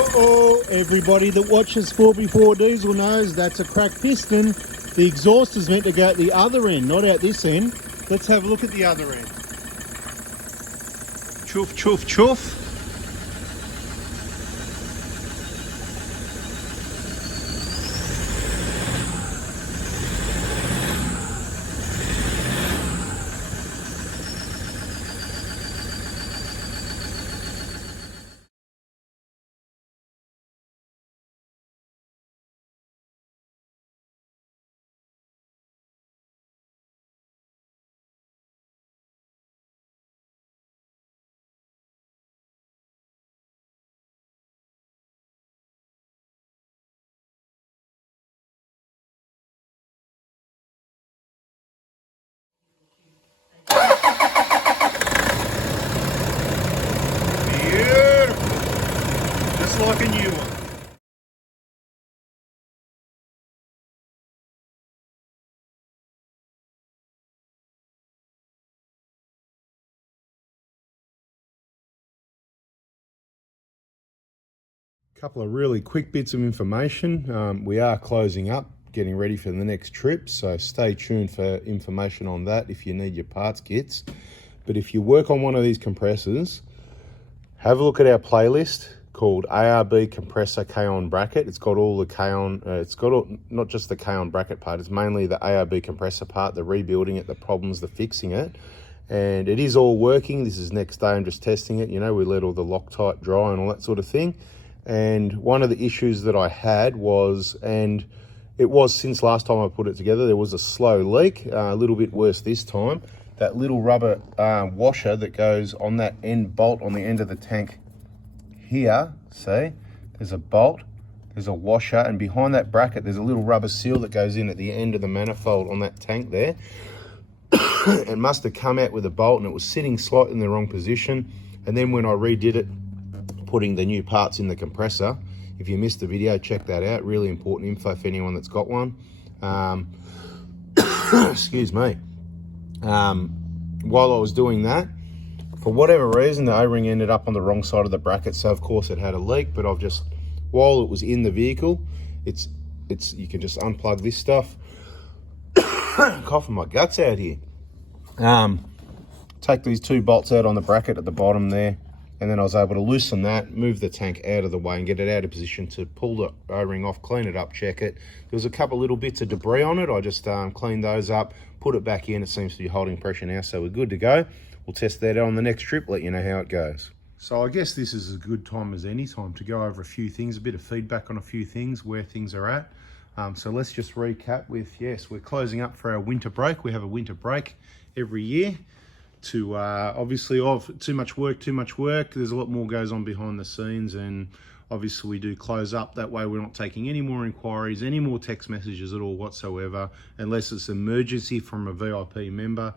Uh-oh, everybody that watches 4x4 diesel knows that's a cracked piston. The exhaust is meant to go at the other end, not out this end. Let's have a look at the other end. Chuff, chuff, chuff. Like a new one. Couple of really quick bits of information. We are closing up, getting ready for the next trip, so stay tuned for information on that if you need your parts kits. But if you work on one of these compressors, have a look at our playlist called ARB compressor K-on bracket. It's got all the K-on, it's got all, not just the K-on bracket part, it's mainly the ARB compressor part, the rebuilding it, the problems, the fixing it. And it is all working. This is next day, I'm just testing it. You know, we let all the Loctite dry and all that sort of thing. And one of the issues that I had was, and it was since last time I put it together, there was a slow leak, a little bit worse this time. That little rubber washer that goes on that end bolt on the end of the tank here, see, there's a bolt, there's a washer, and behind that bracket there's a little rubber seal that goes in at the end of the manifold on that tank there. It must have come out with a bolt and it was sitting slightly in the wrong position. And then when I redid it, putting the new parts in the compressor, if you missed the video, check that out. Really important info for anyone that's got one. Excuse me. While I was doing that, for whatever reason, the O-ring ended up on the wrong side of the bracket, so of course it had a leak. But I've just, while it was in the vehicle, it's you can just unplug this stuff. Coughing my guts out here. Take these two bolts out on the bracket at the bottom there, and then I was able to loosen that, move the tank out of the way and get it out of position to pull the O-ring off, clean it up, check it. There was a couple little bits of debris on it. I just cleaned those up, put it back in. It seems to be holding pressure now, so we're good to go. We'll test that out on the next trip, let you know how it goes. So I guess this is as good time as any time to go over a few things, a bit of feedback on a few things, where things are at. So let's just recap with, yes, we're closing up for our winter break. We have a winter break every year to obviously too much work. There's a lot more goes on behind the scenes, and obviously we do close up. That way we're not taking any more inquiries, any more text messages at all whatsoever, unless it's emergency from a VIP member.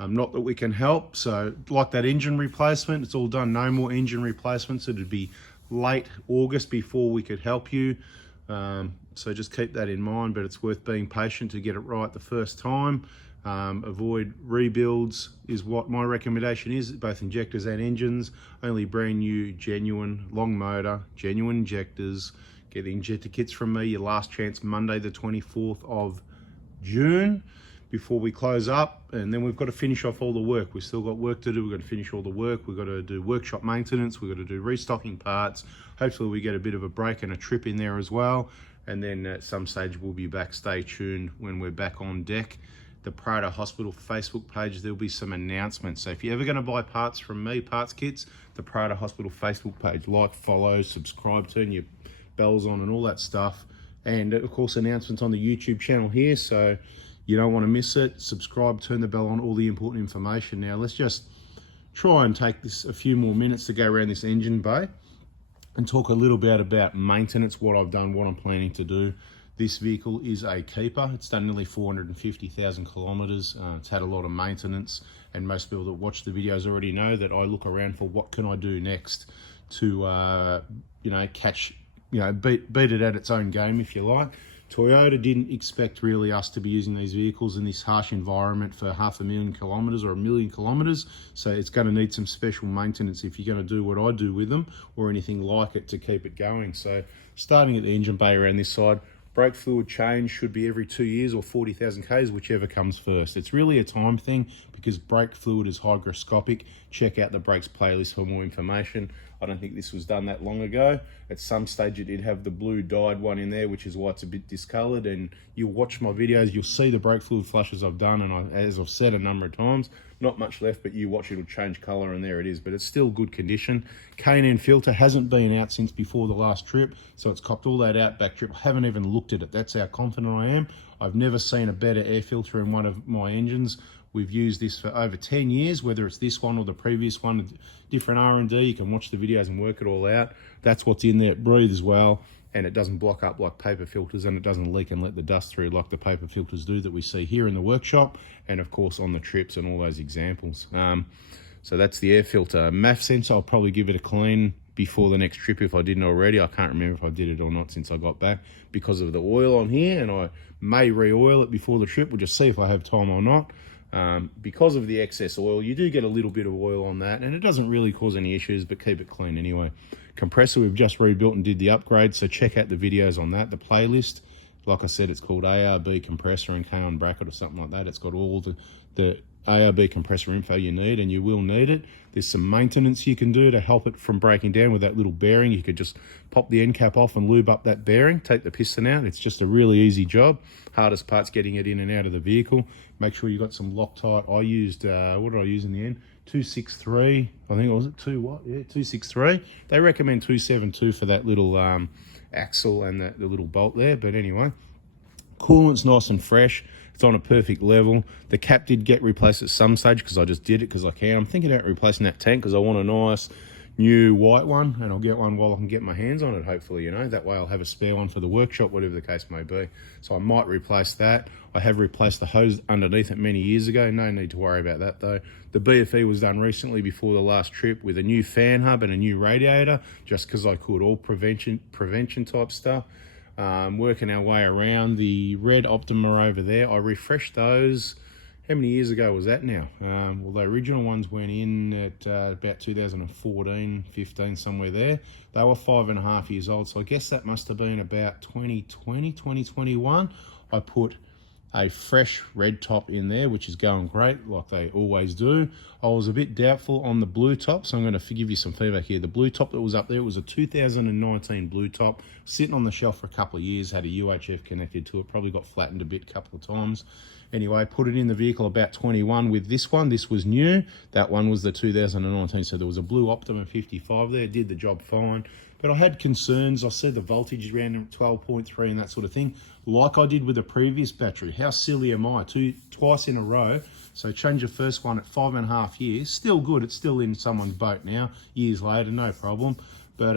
Not that we can help. So like that engine replacement, it's all done. No more engine replacements. It'd be late August before we could help you. So just keep that in mind, but it's worth being patient to get it right the first time. Avoid rebuilds is what my recommendation is, both injectors and engines. Only brand new, genuine, long motor, genuine injectors. Get the injector kits from me. Your last chance Monday the 24th of June before we close up, and then we've got to finish off all the work. We've still got work to do. We've got to finish all the work. We've got to do workshop maintenance. We've got to do restocking parts. Hopefully we get a bit of a break and a trip in there as well. And then at some stage we'll be back. Stay tuned when we're back on deck. The Prado Hospital Facebook page, there'll be some announcements. So if you're ever going to buy parts from me, parts kits, the Prado Hospital Facebook page, like, follow, subscribe, turn your bells on and all that stuff. And of course announcements on the YouTube channel here, so you don't want to miss it. Subscribe, turn the bell on, all the important information. Now let's just try and take this a few more minutes to go around this engine bay and talk a little bit about maintenance, what I've done, what I'm planning to do. This vehicle is a keeper. It's done nearly 450,000 kilometers. It's had a lot of maintenance, and most people that watch the videos already know that I look around for what can I do next to, you know, catch, you know, beat it at its own game, if you like. Toyota didn't expect really us to be using these vehicles in this harsh environment for 500,000 kilometres or 1,000,000 kilometres. So it's going to need some special maintenance if you're going to do what I do with them or anything like it to keep it going. So starting at the engine bay around this side, brake fluid change should be every 2 years or 40,000 Ks, whichever comes first. It's really a time thing because brake fluid is hygroscopic. Check out the brakes playlist for more information. I don't think this was done that long ago. At some stage it did have the blue dyed one in there, which is why it's a bit discoloured. And you'll watch my videos, you'll see the brake fluid flushes I've done, and as I've said a number of times, not much left, but you watch, it'll change colour, and there it is. But it's still good condition. K&N filter hasn't been out since before the last trip, so it's copped all that out back trip. I haven't even looked at it. That's how confident I am. I've never seen a better air filter in one of my engines. We've used this for over 10 years, whether it's this one or the previous one, different R&D. You can watch the videos and work it all out. That's what's in there. It breathes well, and it doesn't block up like paper filters, and it doesn't leak and let the dust through like the paper filters do that we see here in the workshop, and of course on the trips and all those examples. So that's the air filter. MAF sensor, I'll probably give it a clean before the next trip if I didn't already. I can't remember if I did it or not since I got back because of the oil on here, and I may re-oil it before the trip. We'll just see if I have time or not. Because of the excess oil, you do get a little bit of oil on that, and it doesn't really cause any issues, but keep it clean anyway. Compressor, we've just rebuilt and did the upgrade, so check out the videos on that, the playlist. Like I said, it's called ARB compressor and K-on bracket or something like that. It's got all the ARB compressor info you need, and you will need it. There's some maintenance you can do to help it from breaking down with that little bearing. You could just pop the end cap off and lube up that bearing, take the piston out. It's just a really easy job. Hardest part's getting it in and out of the vehicle. Make sure you got some Loctite. I used, what did I use in the end? 263, I think it was 263. They recommend 272 for that little axle and the little bolt there. But anyway, coolant's nice and fresh. It's on a perfect level. The cap did get replaced at some stage because I just did it because I can. I'm thinking about replacing that tank because I want a nice new white one, and I'll get one while I can get my hands on it, hopefully, you know. That way I'll have a spare one for the workshop, whatever the case may be. So I might replace that. I have replaced the hose underneath it many years ago. No need to worry about that though. The BFE was done recently before the last trip with a new fan hub and a new radiator, just because I could, all prevention type stuff. Working our way around the red Optima over there. I refreshed those. How many years ago was that now? Well, the original ones went in at about 2014, 15, somewhere there. They were 5.5 years old, so I guess that must have been about 2020, 2021. I put a fresh red top in there, which is going great, like they always do. I was a bit doubtful on the blue top, so I'm going to give you some feedback here. The blue top that was up there was a 2019 blue top, sitting on the shelf for a couple of years, had a UHF connected to it, probably got flattened a bit a couple of times. Anyway, put it in the vehicle about 21 with this one. This was new. That one was the 2019, so there was a blue Optima 55 there, did the job fine. But I had concerns. I see the voltage around at 12.3 and that sort of thing, like I did with the previous battery. How silly am I? Twice in a row. So change the first one at 5.5 years. Still good. It's still in someone's boat now. Years later, no problem. But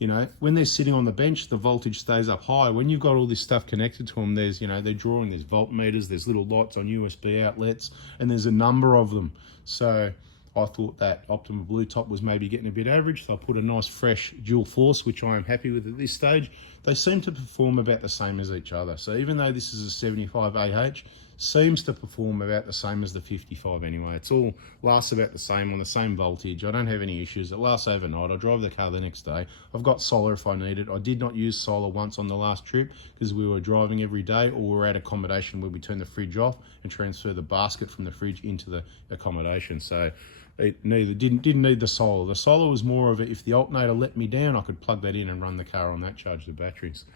you know, when they're sitting on the bench, the voltage stays up high. When you've got all this stuff connected to them, there's, you know, they're drawing, there's voltmeters, there's little lights on USB outlets, and there's a number of them. So I thought that Optima Blue Top was maybe getting a bit average, so I put a nice fresh dual force, which I am happy with at this stage. They seem to perform about the same as each other. So even though this is a 75 AH, seems to perform about the same as the 55 anyway. It's all lasts about the same on the same voltage. I don't have any issues. It lasts overnight. I drive the car the next day. I've got solar if I need it. I did not use solar once on the last trip because we were driving every day, or we were at accommodation where we turn the fridge off and transfer the basket from the fridge into the accommodation. So it didn't need the solar. The solar was more of a, if the alternator let me down, I could plug that in and run the car on that, charge the batteries.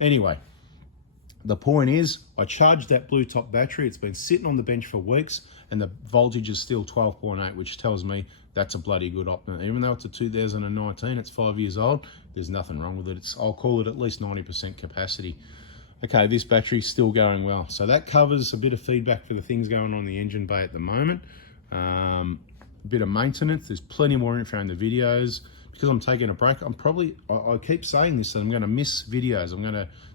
Anyway, the point is, I charged that blue top battery. It's been sitting on the bench for weeks, and the voltage is still 12.8, which tells me that's a bloody good Optima. Even though it's a 2019, it's 5 years old, there's nothing wrong with it. I'll call it at least 90% capacity. Okay, this battery's still going well. So that covers a bit of feedback for the things going on in the engine bay at the moment. A bit of maintenance. There's plenty more info in the videos. Because I'm taking a break, I keep saying this, that I'm going to miss videos.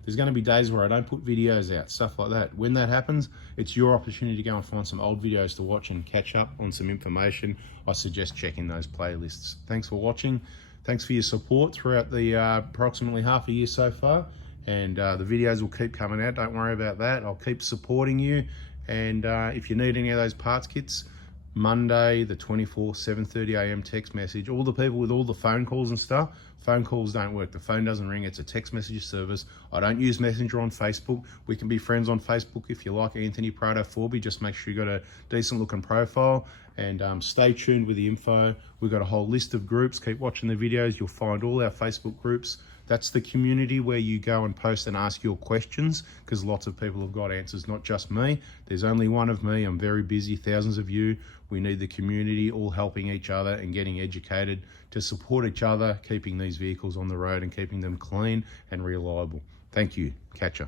There's going to be days where I don't put videos out, stuff like that. When that happens, it's your opportunity to go and find some old videos to watch and catch up on some information. I suggest checking those playlists. Thanks for watching. Thanks for your support throughout the approximately half a year so far. and the videos will keep coming out. Don't worry about that. I'll keep supporting you, and if you need any of those parts kits, Monday the 24th, 7:30 a.m. text message. All the people with all the phone calls and stuff, phone calls don't work. The phone doesn't ring. It's a text message service. I don't use Messenger on Facebook. We can be friends on Facebook if you like. Anthony Prado Forby. Just make sure you got a decent looking profile, and stay tuned with the info. We've got a whole list of groups. Keep watching the videos. You'll find all our Facebook groups. That's the community where you go and post and ask your questions, because lots of people have got answers, not just me. There's only one of me. I'm very busy, thousands of you. We need the community all helping each other and getting educated to support each other, keeping these vehicles on the road and keeping them clean and reliable. Thank you. Catch ya.